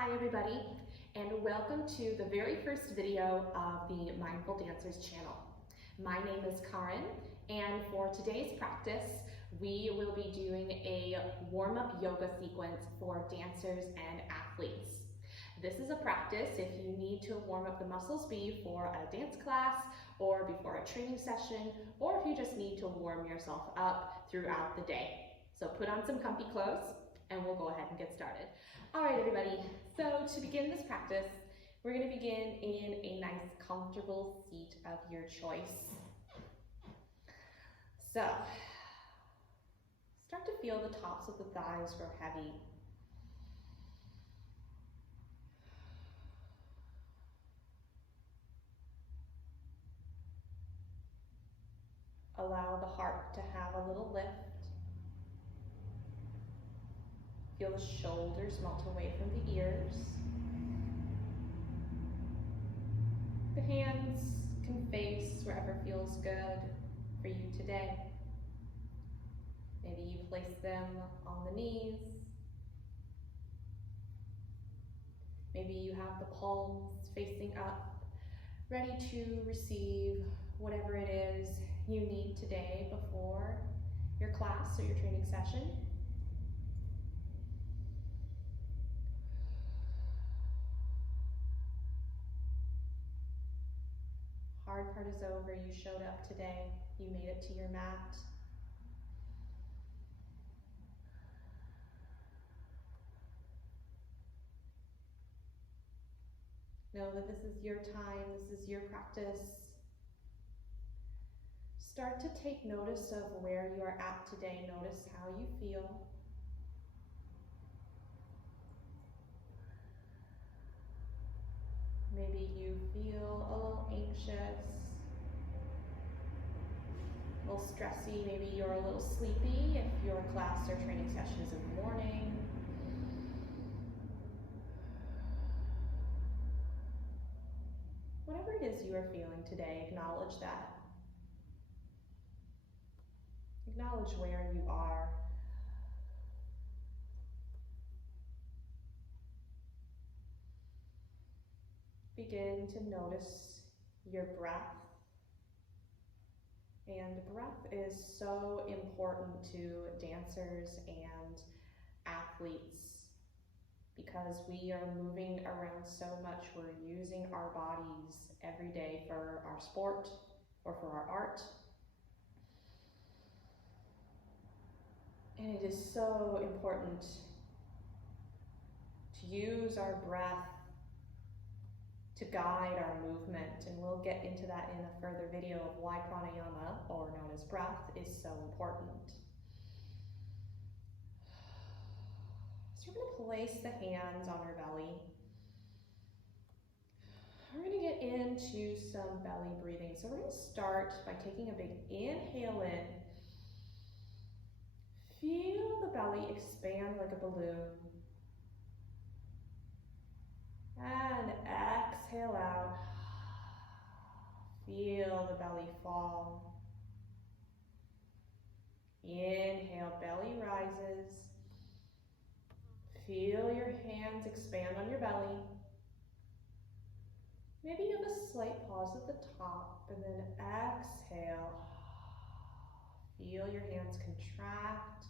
Hi everybody, and welcome to the very first video of the Mindful Dancers channel. My name is Karen, and for today's practice, we will be doing a warm-up yoga sequence for dancers and athletes. This is a practice if you need to warm up the muscles before a dance class or before a training session, or if you just need to warm yourself up throughout the day. So put on some comfy clothes and we'll go ahead and get started. All right, everybody, so to begin this practice, we're gonna begin in a nice comfortable seat of your choice. So, start to feel the tops of the thighs grow heavy. Allow the heart to have a little lift. Feel the shoulders melt away from the ears. The hands can face wherever feels good for you today. Maybe you place them on the knees. Maybe you have the palms facing up, ready to receive whatever it is you need today before your class or your training session. Hard part is over, you showed up today, you made it to your mat. Know that this is your time, this is your practice. Start to take notice of where you are at today. Notice how you feel. Maybe you feel a little anxious, a little stressy. Maybe you're a little sleepy if your class or training session is in the morning. Whatever it is you are feeling today, acknowledge that. Acknowledge where you are. Begin to notice your breath. And breath is so important to dancers and athletes because we are moving around so much. We're using our bodies every day for our sport or for our art. And it is so important to use our breath to guide our movement, and we'll get into that in a further video of why pranayama, or known as breath, is so important. So we're going to place the hands on our belly. We're going to get into some belly breathing. So we're going to start by taking a big inhale in. Feel the belly expand like a balloon. And exhale out. Feel the belly fall. Inhale, belly rises. Feel your hands expand on your belly. Maybe you have a slight pause at the top, and then exhale. Feel your hands contract.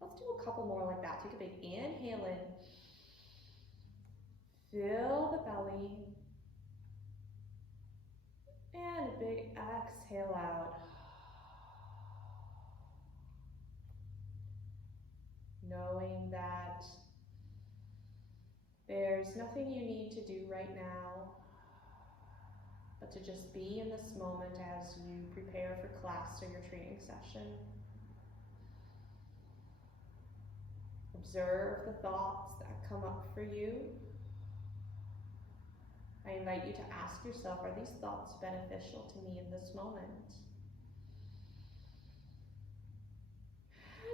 Let's do a couple more like that. Take a big inhale in. Fill the belly. And a big exhale out. Knowing that there's nothing you need to do right now, but to just be in this moment as you prepare for class or your training session. Observe the thoughts that come up for you. I invite you to ask yourself, are these thoughts beneficial to me in this moment?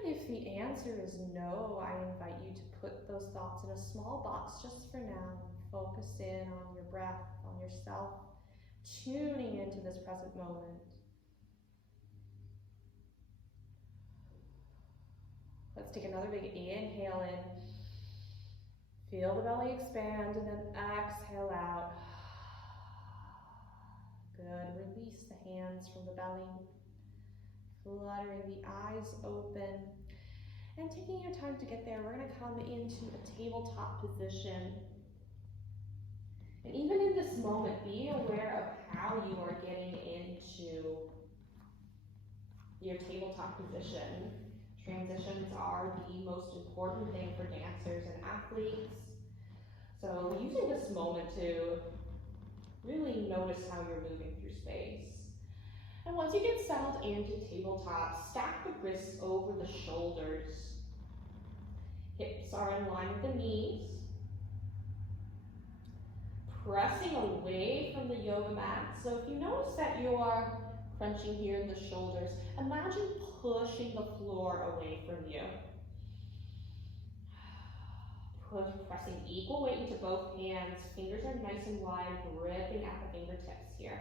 And if the answer is no, I invite you to put those thoughts in a small box just for now. Focus in on your breath, on yourself, tuning into this present moment. Let's take another big inhale in. Feel the belly expand and then exhale out. Good. Release the hands from the belly. Fluttering the eyes open. And taking your time to get there, we're going to come into a tabletop position. And even in this moment, be aware of how you are getting into your tabletop position. Transitions are the most important thing for dancers and athletes. So using this moment to really notice how you're moving through space. And once you get settled into tabletop, stack the wrists over the shoulders. Hips are in line with the knees. Pressing away from the yoga mat. So if you notice that you are crunching here in the shoulders, imagine pushing the floor away from you. Pressing equal weight into both hands. Fingers are nice and wide, gripping at the fingertips here.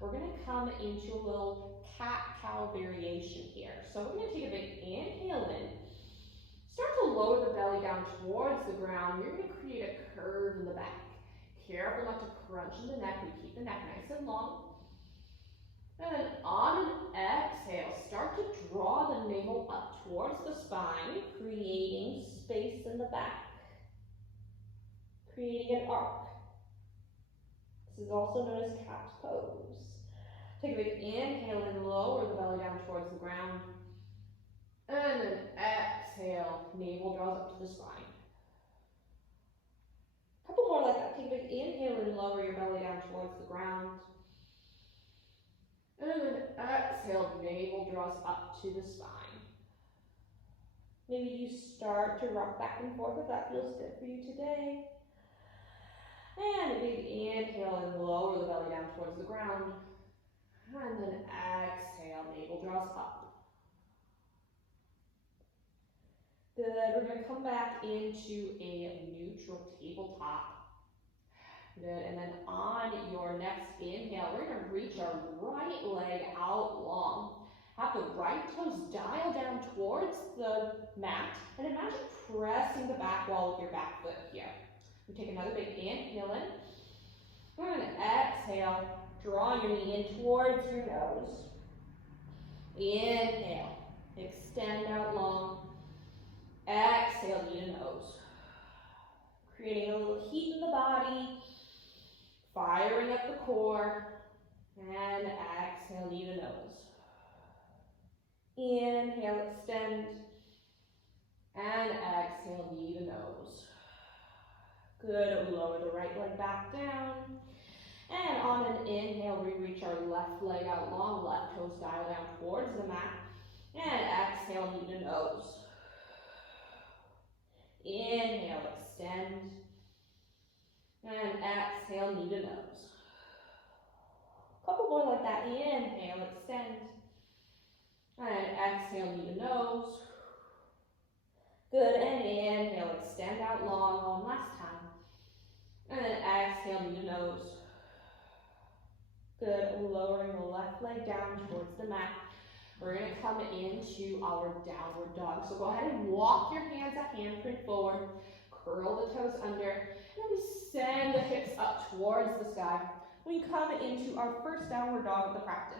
We're going to come into a little cat-cow variation here. So we're going to take a big inhale in. Start to lower the belly down towards the ground. You're going to create a curve in the back. Careful not to crunch in the neck. We keep the neck nice and long. And then on an exhale, start to draw the navel up towards the spine, creating space in the back. Creating an arc. This is also known as cat's pose. Take a big inhale and lower the belly down towards the ground. And then exhale, navel draws up to the spine. A couple more like that. Take a big inhale and lower your belly down towards the ground. And then exhale, navel draws up to the spine. Maybe you start to rock back and forth if that feels good for you today. And a big inhale and lower the belly down towards the ground. And then exhale, navel draws up. Good, we're going to come back into a neutral tabletop. Good, and then on your next inhale, we're going to reach our right leg out long. Have the right toes dial down towards the mat, and imagine pressing the back wall with your back foot here. We take another big inhale in. We're going to exhale, draw your knee in towards your nose. Inhale, extend out long. Exhale, knee to nose. Creating a little heat in the body. Firing up the core, and exhale, knee to nose. Inhale, extend, and exhale, knee to nose. Good, lower the right leg back down. And on an inhale, we reach our left leg out long, left toes dial down towards the mat. And exhale, knee to nose. Inhale, extend. And exhale, knee to nose. A couple more like that. Inhale, extend. And exhale, knee to nose. Good, and inhale, extend out long. One last time. And then exhale, knee to nose. Good, lowering the left leg down towards the mat. We're going to come into our downward dog. So go ahead and walk your hands a handprint forward. Curl the toes under. And we send the hips up towards the sky. We come into our first downward dog of the practice.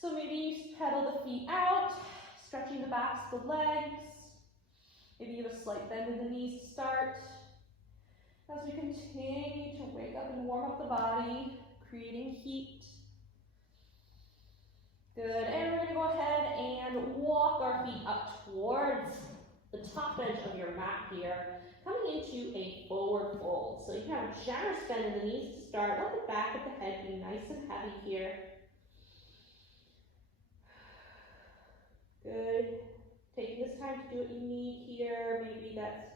So maybe you pedal the feet out, stretching the backs of the legs. Maybe you have a slight bend in the knees to start. As we continue to wake up and warm up the body, creating heat. Good, and we're going to go ahead and walk our feet up towards the top edge of your mat here, coming into a forward fold. So you can have a generous bend in the knees to start. Let the back of the head be nice and heavy here. Good. Taking this time to do what you need here. Maybe that's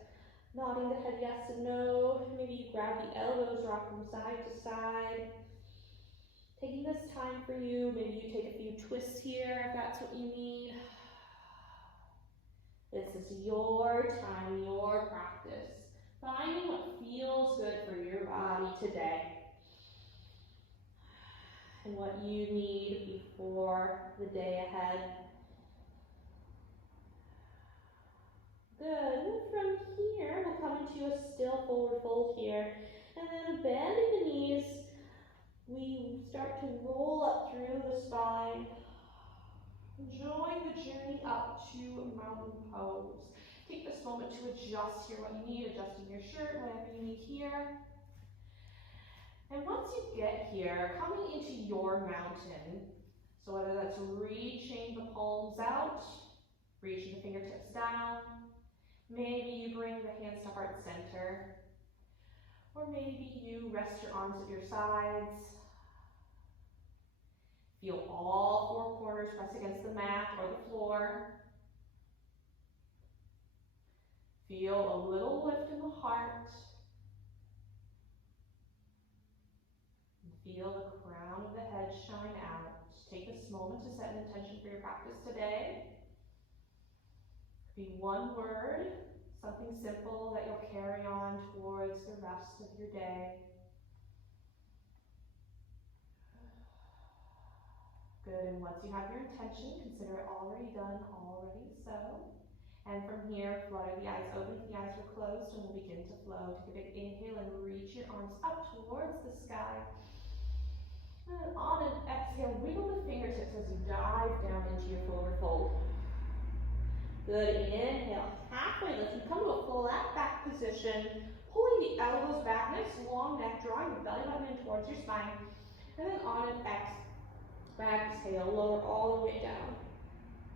nodding the head yes and no. Maybe you grab the elbows, rock from side to side. Taking this time for you. Maybe you take a few twists here if that's what you need. This is your time, your practice. Finding what feels good for your body today. And what you need before the day ahead. Good. From here, we'll come into a still forward fold here. And then bending the knees, we start to roll up through the spine. Enjoying the journey up to mountain pose. Take this moment to adjust here what you need, adjusting your shirt, whatever you need here. And once you get here, coming into your mountain, so whether that's reaching the palms out, reaching the fingertips down, maybe you bring the hands to heart center, or maybe you rest your arms at your sides. Feel all 4 corners press against the mat or the floor. Feel a little lift in the heart. Feel the crown of the head shine out. Take this moment to set an intention for your practice today. Be one word, something simple that you'll carry on towards the rest of your day. Good, and once you have your intention, consider it already done, already so. And from here, flutter the eyes open if the eyes were closed, and we'll begin to flow. Take a big inhale and reach your arms up towards the sky. And on an exhale, wiggle the fingertips as you dive down into your forward fold. Good, inhale, halfway lift. You come to a flat back position, pulling the elbows back, nice long neck, drawing your belly button in towards your spine. And then on an exhale, lower all the way down.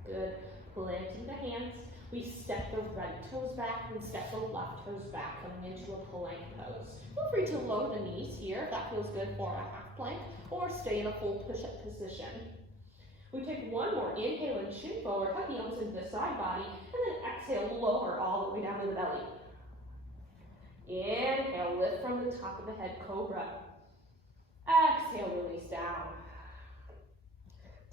Good, planting the hands. We step the right toes back and step the left toes back, coming into a plank pose. Feel free to lower the knees here if that feels good for a half plank, or stay in a full push-up position. We take one more inhale and chin forward, hug the elbows into the side body, and then exhale, lower all the way down to the belly. Inhale, lift from the top of the head, cobra. Exhale, release down.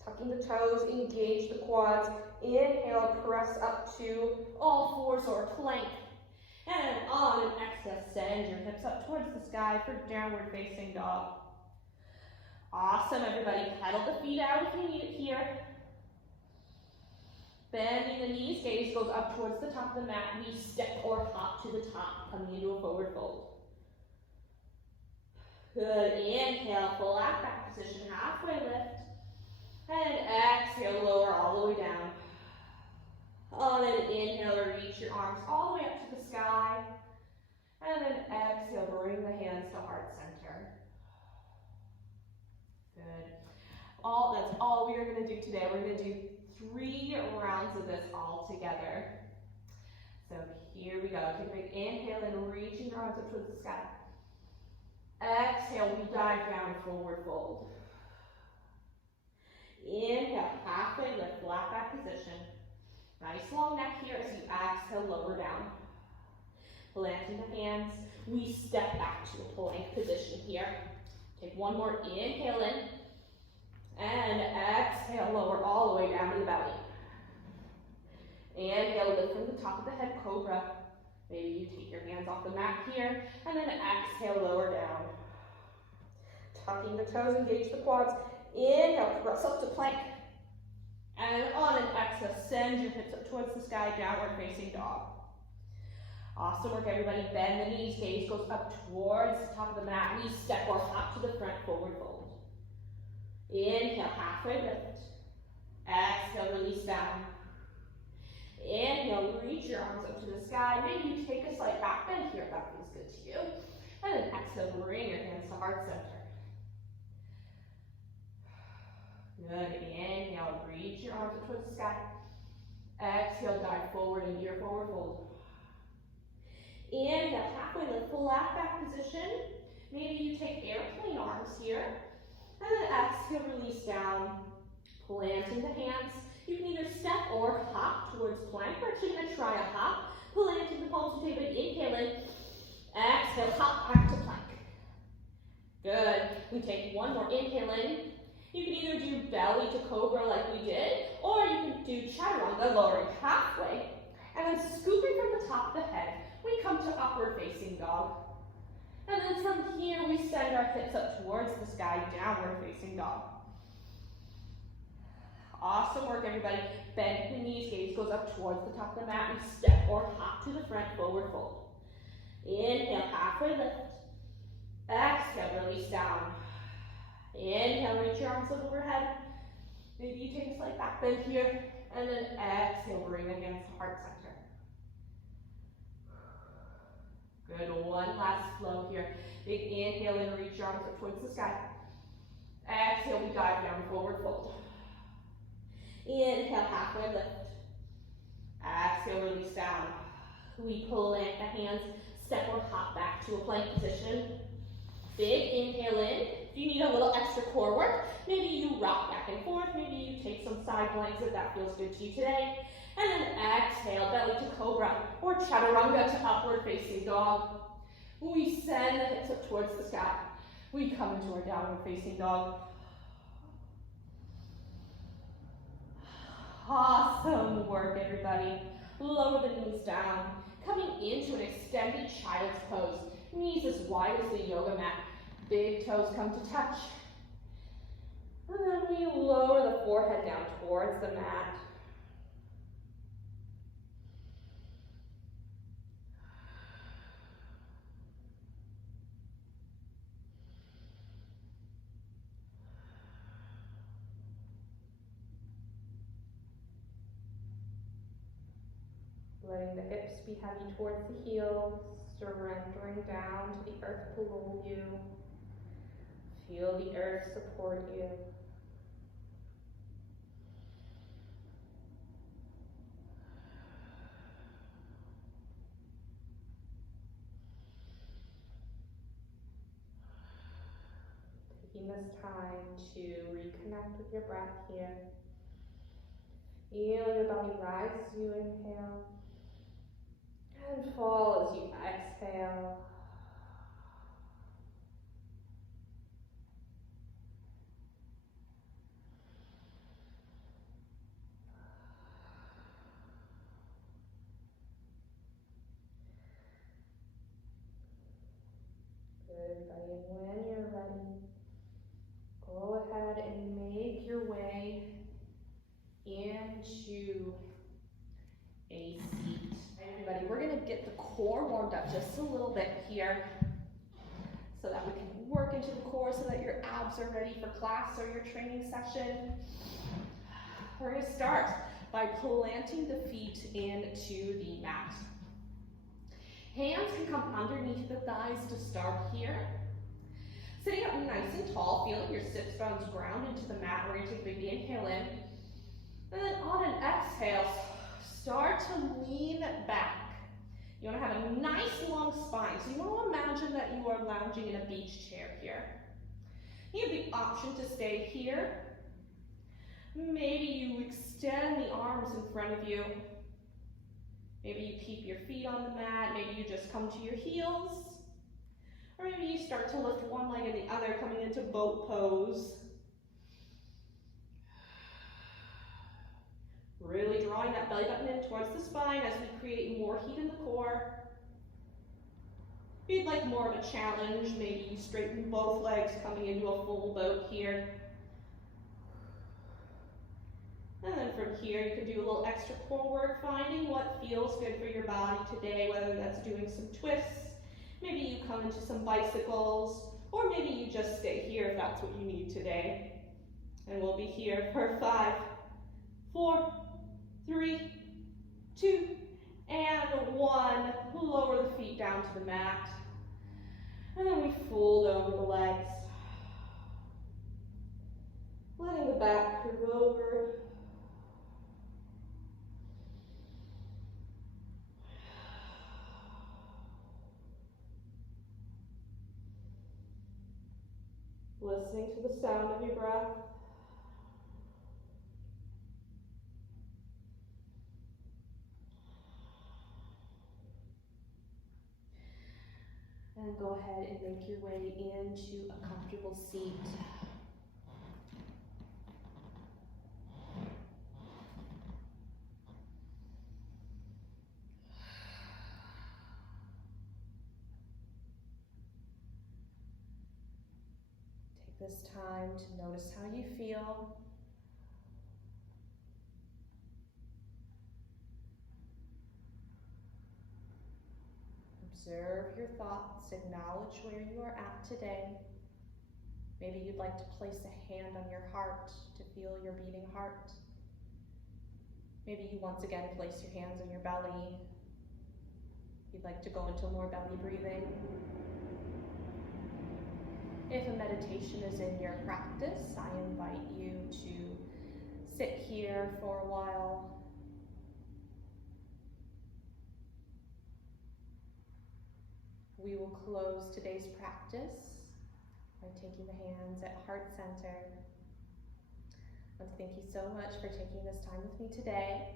Tucking the toes, engage the quads. Inhale, press up to all fours or plank. And on an exhale, send your hips up towards the sky for downward facing dog. Awesome, everybody. Pedal the feet out if you need it here. Bending the knees, gaze goes up towards the top of the mat. We step or hop to the top, coming into a forward fold. Good, inhale, flat back position, halfway lift. And exhale, lower all the way down. On an inhale, reach your arms all the way up to the sky. And then exhale, bring the hands to heart center. Good. That's all we are going to do today. We're going to do 3 rounds of this all together. So here we go. Take a big inhale and reaching your arms up towards the sky. Exhale, we dive down, forward fold. Inhale, halfway lift, flat back position. Nice long neck here as you exhale, lower down. Planting the hands, we step back to a plank position here. Take one more inhale in, and exhale, lower all the way down to the belly. Inhale, lift from the top of the head, cobra. Maybe you take your hands off the mat here, and then exhale, lower down. Tucking the toes, engage the quads. Inhale, press up to plank. And on an exhale, send your hips up towards the sky, downward facing dog. Awesome work, everybody. Bend the knees, gaze goes up towards the top of the mat. We step or hop to the front, forward fold. Inhale, halfway lift. Exhale, release down. Inhale, reach your arms up to the sky. Maybe you take a slight back bend here if that feels good to you. And then exhale, bring your hands to heart center. Good, inhale, reach your arms up towards the sky. Exhale, dive forward into your forward fold. Inhale, halfway lift, flat back position. Maybe you take airplane arms here. And then exhale, release down. Planting the hands. You can either step or hop towards plank. We're actually going to try a hop. Planting the palms, we take a big inhale in. Exhale, hop back to plank. Good. We take one more inhale in. You can either do belly to cobra like we did, or you can do chaturanga, lowering halfway. And then scooping from the top of the head, we come to upward facing dog. And then from here, we send our hips up towards the sky, downward facing dog. Awesome work, everybody. Bend the knees, gaze goes up towards the top of the mat. We step or hop to the front, forward fold. Inhale, halfway lift. Exhale, release down. Inhale, reach your arms up overhead. Maybe you take a slight back bend here. And then exhale, bring against the heart center. Good, one last flow here. Big inhale in, reach your arms up towards the sky. Exhale, we dive down, forward fold. Inhale, halfway lift. Exhale, release down. We plant the hands, step or hop back to a plank position. Big inhale in. If you need a little extra core work, maybe you rock back and forth, maybe you take some side planks if that feels good to you today. And then exhale, belly to cobra or chaturanga to upward facing dog. We send the hips up towards the sky. We come into our downward facing dog. Awesome work, everybody. Lower the knees down. Coming into an extended child's pose. Knees as wide as the yoga mat. Big toes come to touch. And then we lower the forehead down towards the mat. Letting the hips be heavy towards the heels, surrendering down to the earth below you. Feel the earth support you. Taking this time to reconnect with your breath here. Feel your belly rise as you inhale and fall as you exhale. Good, buddy. And when you're ready, go ahead and make your way into a seat. Everybody, we're going to get the core warmed up just a little bit here so that we can work into the core so that your abs are ready for class or your training session. We're going to start by planting the feet into the mat. Hands can come underneath the thighs to start here. Sitting up nice and tall, feeling your sits bones ground into the mat. We're going to take a big inhale in. And then on an exhale, start to lean back. You want to have a nice long spine. So you want to imagine that you are lounging in a beach chair here. You have the option to stay here. Maybe you extend the arms in front of you. Maybe you keep your feet on the mat. Maybe you just come to your heels. Or maybe you start to lift one leg and the other, coming into boat pose. Really drawing that belly button in towards the spine as we create more heat in the core. If you'd like more of a challenge, maybe you straighten both legs, coming into a full boat here. And then from here, you can do a little extra core work, finding what feels good for your body today, whether that's doing some twists, maybe you come into some bicycles, or maybe you just stay here if that's what you need today. And we'll be here for 5, 4, 3, 2, and 1. Lower the feet down to the mat. And then we fold over the legs. Letting the back curve over. Listening to the sound of your breath. And go ahead and make your way into a comfortable seat. Take this time to notice how you feel. observe your thoughts, acknowledge where you are at today. Maybe you'd like to place a hand on your heart to feel your beating heart. Maybe you once again place your hands on your belly. You'd like to go into more belly breathing. If a meditation is in your practice, I invite you to sit here for a while. We will close today's practice by taking the hands at heart center. I want to thank you so much for taking this time with me today.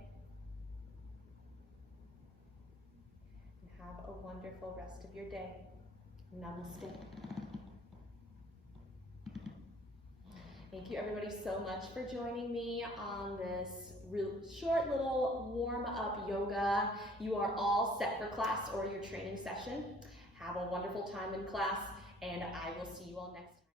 And have a wonderful rest of your day. Namaste. Thank you everybody so much for joining me on this short little warm-up yoga. You are all set for class or your training session. Have a wonderful time in class, and I will see you all next time.